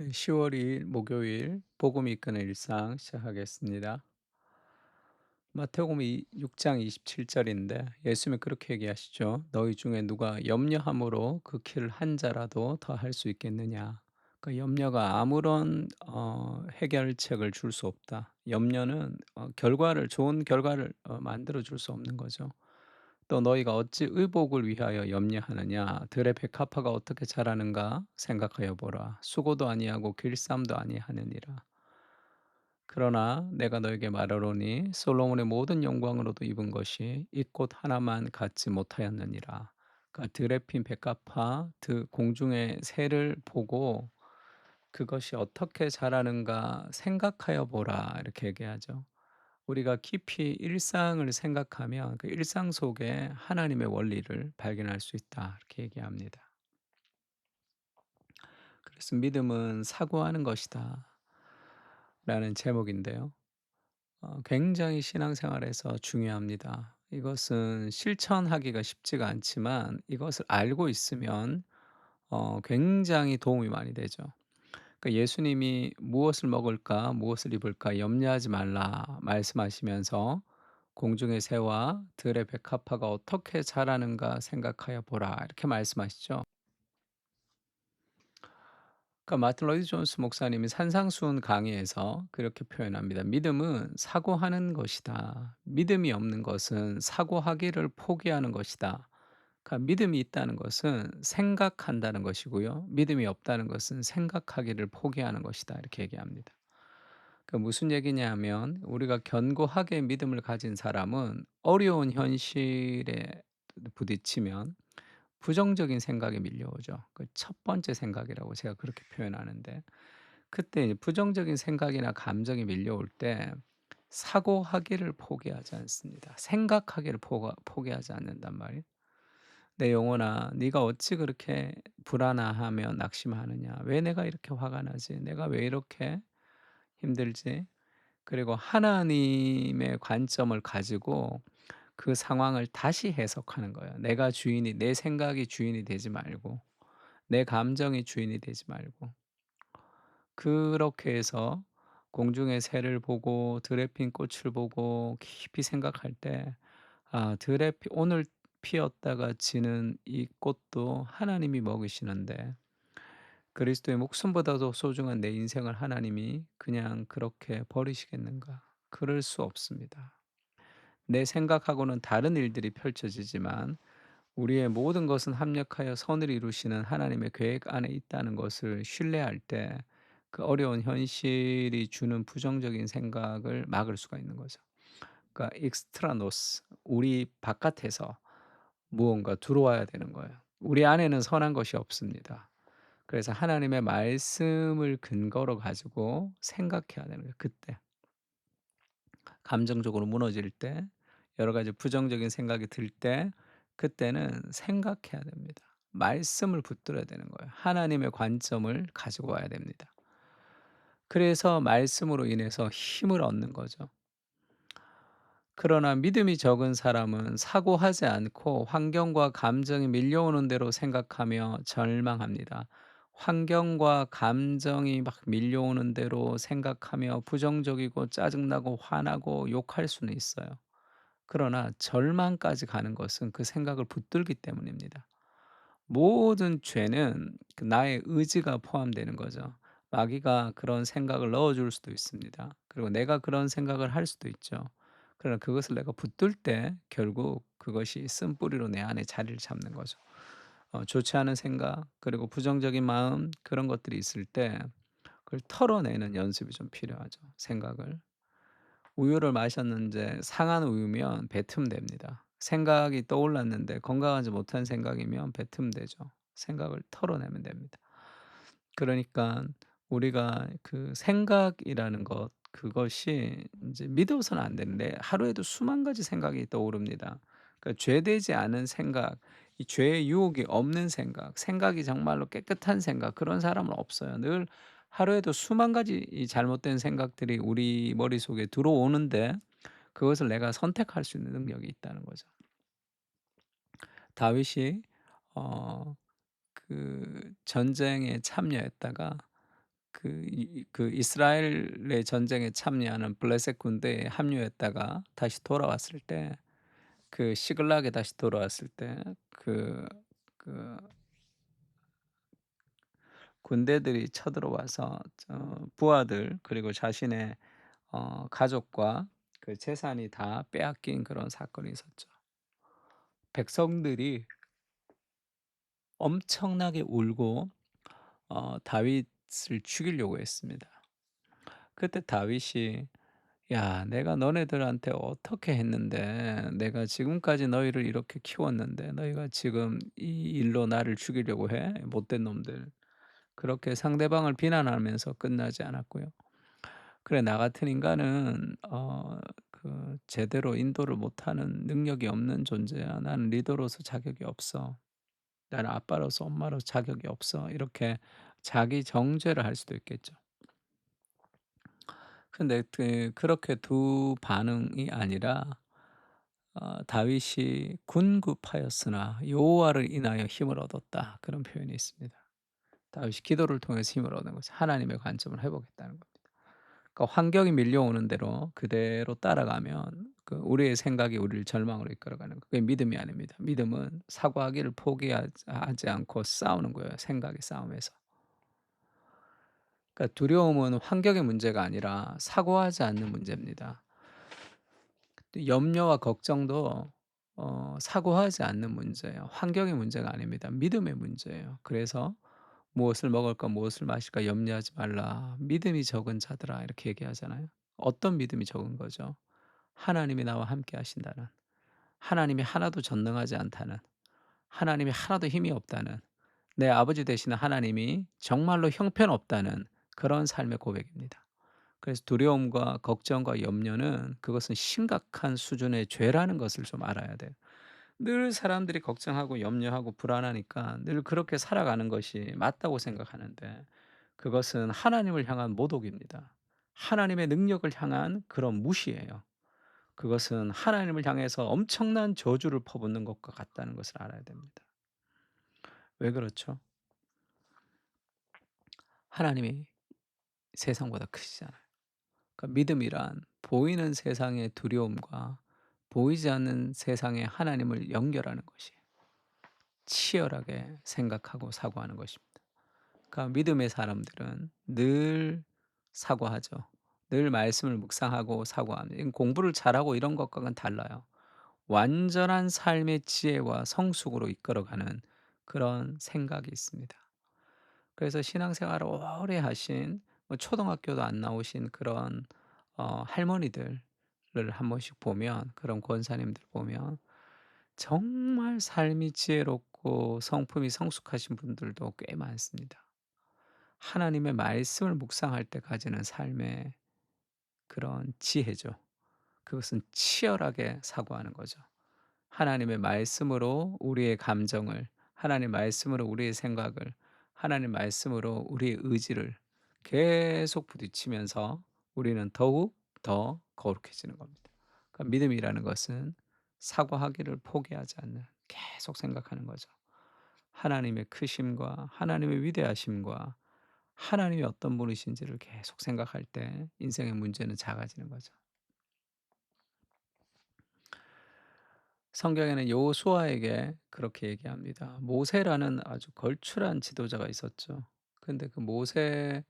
네, 10월 2일 목요일 복음이 이끄는 일상 시작하겠습니다. 마태복음 6장 27절인데 예수님이 그렇게 얘기하시죠. 너희 중에 누가 염려함으로 그 키를 한 자라도 더 할 수 있겠느냐. 그 염려가 아무런 해결책을 줄 수 없다. 염려는 결과를 좋은 결과를 만들어 줄 수 없는 거죠. 또 너희가 어찌 의복을 위하여 염려하느냐. 들의 백합화가 어떻게 자라는가 생각하여 보라. 수고도 아니하고 길쌈도 아니하느니라. 그러나 내가 너에게 말하노니 솔로몬의 모든 영광으로도 입은 것이 이 꽃 하나만 갖지 못하였느니라. 그러니까 들에 핀 백합화, 공중의 새를 보고 그것이 어떻게 자라는가 생각하여 보라 이렇게 얘기하죠. 우리가 깊이 일상을 생각하면 그 일상 속에 하나님의 원리를 발견할 수 있다 이렇게 얘기합니다. 그래서 믿음은 사고하는 것이다 라는 제목인데요. 굉장히 신앙생활에서 중요합니다. 이것은 실천하기가 쉽지가 않지만 이것을 알고 있으면 굉장히 도움이 많이 되죠. 그러니까 예수님이 "무엇을 먹을까 무엇을 입을까 염려하지 말라." 말씀하시면서 "공중의 새와 들의 백합화가 어떻게 자라는가 생각하여 보라." 이렇게 말씀하시죠. 그러니까 마틴 로이드 존스 목사님이 산상수훈 강의에서 그렇게 표현합니다. "믿음은 사고하는 것이다. 믿음이 없는 것은 사고하기를 포기하는 것이다." 그러니까 믿음이 있다는 것은 생각한다는 것이고요. 믿음이 없다는 것은 생각하기를 포기하는 것이다. 이렇게 얘기합니다. 그 무슨 얘기냐 하면 우리가 견고하게 믿음을 가진 사람은 어려운 현실에 부딪히면 부정적인 생각이 밀려오죠. 그 첫 번째 생각이라고 제가 그렇게 표현하는데 그때 이제 부정적인 생각이나 감정이 밀려올 때 사고하기를 포기하지 않습니다. 생각하기를 포기하지 않는단 말이에요. "내 영혼아 네가 어찌 그렇게 불안하하며 낙심하느냐. 왜 내가 이렇게 화가 나지? 내가 왜 이렇게 힘들지?" 그리고 하나님의 관점을 가지고 그 상황을 다시 해석하는 거예요. 내가 주인이 내 생각이 주인이 되지 말고 내 감정이 주인이 되지 말고 그렇게 해서 공중의 새를 보고 들에 핀 꽃을 보고 깊이 생각할 때 들에 오늘 피었다가 지는 이 꽃도 하나님이 먹이시는데 그리스도의 목숨보다도 소중한 내 인생을 하나님이 그냥 그렇게 버리시겠는가? 그럴 수 없습니다. 내 생각하고는 다른 일들이 펼쳐지지만 우리의 모든 것은 합력하여 선을 이루시는 하나님의 계획 안에 있다는 것을 신뢰할 때 그 어려운 현실이 주는 부정적인 생각을 막을 수가 있는 거죠. 그러니까 익스트라노스 우리 바깥에서 무언가 들어와야 되는 거예요. 우리 안에는 선한 것이 없습니다. 그래서 하나님의 말씀을 근거로 가지고 생각해야 되는 거예요 그때. 감정적으로 무너질 때 여러 가지 부정적인 생각이 들 때 그때는 생각해야 됩니다. 말씀을 붙들어야 되는 거예요. 하나님의 관점을 가지고 와야 됩니다. 그래서 말씀으로 인해서 힘을 얻는 거죠. 그러나 믿음이 적은 사람은 사고하지 않고 환경과 감정이 밀려오는 대로 생각하며 절망합니다. 환경과 감정이 막 밀려오는 대로 생각하며 부정적이고 짜증나고 화나고 욕할 수는 있어요. 그러나 절망까지 가는 것은 그 생각을 붙들기 때문입니다. 모든 죄는 그 나의 의지가 포함되는 거죠. 마귀가 그런 생각을 넣어줄 수도 있습니다. 그리고 내가 그런 생각을 할 수도 있죠. 그러나 그것을 내가 붙들 때 결국 그것이 쓴뿌리로 내 안에 자리를 잡는 거죠. 좋지 않은 생각 그리고 부정적인 마음 그런 것들이 있을 때 그걸 털어내는 연습이 좀 필요하죠, 생각을. 우유를 마셨는데 상한 우유면 배틈됩니다. 생각이 떠올랐는데 건강하지 못한 생각이면 배틈되죠. 생각을 털어내면 됩니다. 그러니까 우리가 그 생각이라는 것 그것이 인제 믿어서는 안 되는데 하루에도 수만 가지 생각이 떠오릅니다. 그러니까 죄되지 않은 생각, 이 죄의 유혹이 없는 생각, 생각이 정말로 깨끗한 생각 그런 사람은 없어요. 늘 하루에도 수만 가지 이 잘못된 생각들이 우리 머릿속에 들어오는데 그것을 내가 선택할 수 있는 능력이 있다는 거죠. 다윗이 어 전쟁에 참여했다가 그 이스라엘의 전쟁에 참여하는 블레셋 군대에 합류했다가 다시 돌아왔을 때, 그 시글락에 다시 돌아왔을 때 그 군대들이 쳐들어와서 부하들 그리고 자신의 가족과 그 재산이 다 빼앗긴 그런 사건이 있었죠. 백성들이 엄청나게 울고 다윗을 죽이려고 했습니다. 그때 다윗이 "야 내가 너네들한테 어떻게 했는데 내가 지금까지 너희를 이렇게 키웠는데 너희가 지금 이 일로 나를 죽이려고 해? 못된 놈들." 그렇게 상대방을 비난하면서 끝나지 않았고요. "그래 나 같은 인간은 제대로 인도를 못하는 능력이 없는 존재야. 나는 리더로서 자격이 없어. 나는 아빠로서 엄마로서 자격이 없어." 이렇게 자기 정죄를 할 수도 있겠죠. 근데 그렇게 두 반응이 아니라 다윗이 "군급하였으나 여호와를 인하여 힘을 얻었다." 그런 표현이 있습니다. 다윗이 기도를 통해서 힘을 얻은 거죠. 하나님의 관점을 회복했다는 겁니다. 그러니까 환경이 밀려오는 대로 그대로 따라가면 우리의 생각이 우리를 절망으로 이끌어가는 거, 그게 믿음이 아닙니다. 믿음은 사고하기를 포기하지 않고 싸우는 거예요, 생각의 싸움에서. 그러니까 두려움은 환경의 문제가 아니라 사고하지 않는 문제입니다. 또 염려와 걱정도 사고하지 않는 문제예요. 환경의 문제가 아닙니다. 믿음의 문제예요. 그래서 "무엇을 먹을까 무엇을 마실까 염려하지 말라. 믿음이 적은 자들아." 이렇게 얘기하잖아요. 어떤 믿음이 적은 거죠? 하나님이 나와 함께 하신다는, 하나님이 하나도 전능하지 않다는, 하나님이 하나도 힘이 없다는, 내 아버지 되시는 하나님이 정말로 형편없다는 그런 삶의 고백입니다. 그래서 두려움과 걱정과 염려는 그것은 심각한 수준의 죄라는 것을 좀 알아야 돼요. 늘 사람들이 걱정하고 염려하고 불안하니까 늘 그렇게 살아가는 것이 맞다고 생각하는데, 그것은 하나님을 향한 모독입니다. 하나님의 능력을 향한 그런 무시예요. 그것은 하나님을 향해서 엄청난 저주를 퍼붓는 것과 같다는 것을 알아야 됩니다. 왜 그렇죠? 하나님이 세상보다 크시잖아요. 그러니까 믿음이란 보이는 세상의 두려움과 보이지 않는 세상의 하나님을 연결하는 것이에요. 치열하게 생각하고 사고하는 것입니다. 그러니까 믿음의 사람들은 늘 사고하죠. 늘 말씀을 묵상하고 사고합니다. 이건 공부를 잘하고 이런 것과는 달라요. 완전한 삶의 지혜와 성숙으로 이끌어가는 그런 생각이 있습니다. 그래서 신앙생활을 오래 하신, 뭐 초등학교도 안 나오신 그런 할머니들을 한 번씩 보면, 그런 권사님들 보면 정말 삶이 지혜롭고 성품이 성숙하신 분들도 꽤 많습니다. 하나님의 말씀을 묵상할 때 가지는 삶의 그런 지혜죠. 그것은 치열하게 사고하는 거죠. 하나님의 말씀으로 우리의 감정을, 하나님 말씀으로 우리의 생각을, 하나님 말씀으로 우리의 의지를 계속 부딪히면서 우리는 더욱 더 거룩해지는 겁니다. 그러니까 믿음이라는 것은 사고하기를 포기하지 않는, 계속 생각하는 거죠. 하나님의 크심과 하나님의 위대하심과 하나님이 어떤 분이신지를 계속 생각할 때 인생의 문제는 작아지는 거죠. 성경에는 여호수아에게 그렇게 얘기합니다. 모세라는 아주 걸출한 지도자가 있었죠. 근데 그 모세가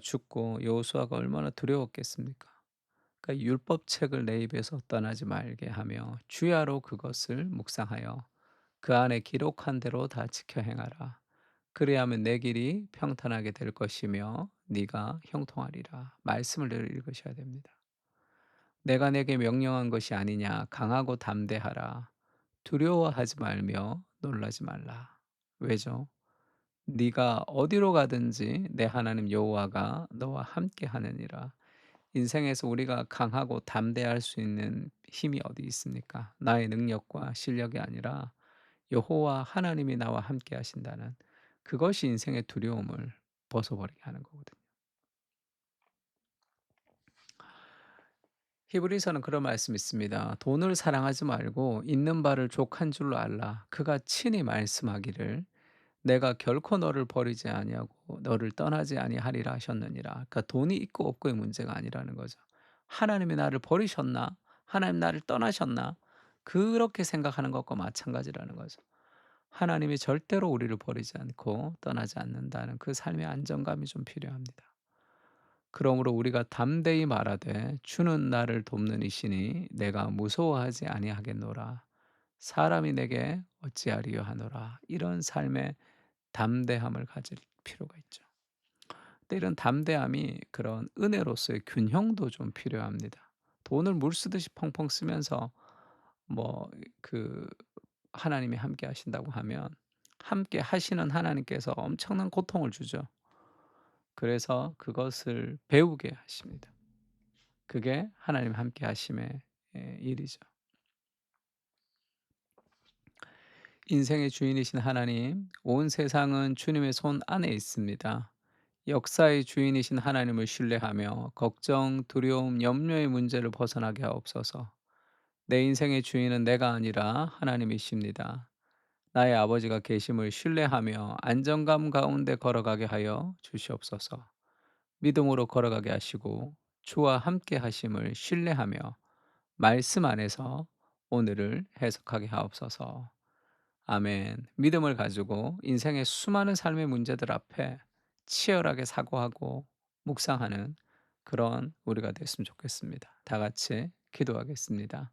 죽고 여호수아가 얼마나 두려웠겠습니까? 그러니까 율법책을 내 입에서 떠나지 말게 하며 주야로 그것을 묵상하여 그 안에 기록한 대로 다 지켜 행하라. 그리하면 내 길이 평탄하게 될 것이며 네가 형통하리라. 말씀을 늘 읽으셔야 됩니다. 내가 내게 명령한 것이 아니냐. 강하고 담대하라. 두려워하지 말며 놀라지 말라. 왜죠? 네가 어디로 가든지 내 하나님 여호와가 너와 함께 하느니라. 인생에서 우리가 강하고 담대할 수 있는 힘이 어디 있습니까? 나의 능력과 실력이 아니라 여호와 하나님이 나와 함께 하신다는, 그것이 인생의 두려움을 벗어버리게 하는 거거든요. 히브리서는 그런 말씀이 있습니다. 돈을 사랑하지 말고 있는 바를 족한 줄로 알라. 그가 친히 말씀하기를 "내가 결코 너를 버리지 아니하고 너를 떠나지 아니하리라 하셨느니라." 그러니까 돈이 있고 없고의 문제가 아니라는 거죠. '하나님이 나를 버리셨나? 하나님 나를 떠나셨나?' 그렇게 생각하는 것과 마찬가지라는 거죠. 하나님이 절대로 우리를 버리지 않고 떠나지 않는다는 그 삶의 안정감이 좀 필요합니다. 그러므로 우리가 담대히 말하되 "주는 나를 돕는 이시니 내가 무서워하지 아니하겠노라. 사람이 내게 어찌하리요 하노라." 이런 삶의 담대함을 가질 필요가 있죠. 근데 이런 담대함이 그런 은혜로서의 균형도 좀 필요합니다. 돈을 물 쓰듯이 펑펑 쓰면서 뭐 그 하나님이 함께 하신다고 하면 함께 하시는 하나님께서 엄청난 고통을 주죠. 그래서 그것을 배우게 하십니다. 그게 하나님 함께 하심의 일이죠. 인생의 주인이신 하나님, 온 세상은 주님의 손 안에 있습니다. 역사의 주인이신 하나님을 신뢰하며 걱정, 두려움, 염려의 문제를 벗어나게 하옵소서. 내 인생의 주인은 내가 아니라 하나님이십니다. 나의 아버지가 계심을 신뢰하며 안정감 가운데 걸어가게 하여 주시옵소서. 믿음으로 걸어가게 하시고 주와 함께 하심을 신뢰하며 말씀 안에서 오늘을 해석하게 하옵소서. 아멘. 믿음을 가지고 인생의 수많은 삶의 문제들 앞에 치열하게 사고하고 묵상하는 그런 우리가 됐으면 좋겠습니다. 다 같이 기도하겠습니다.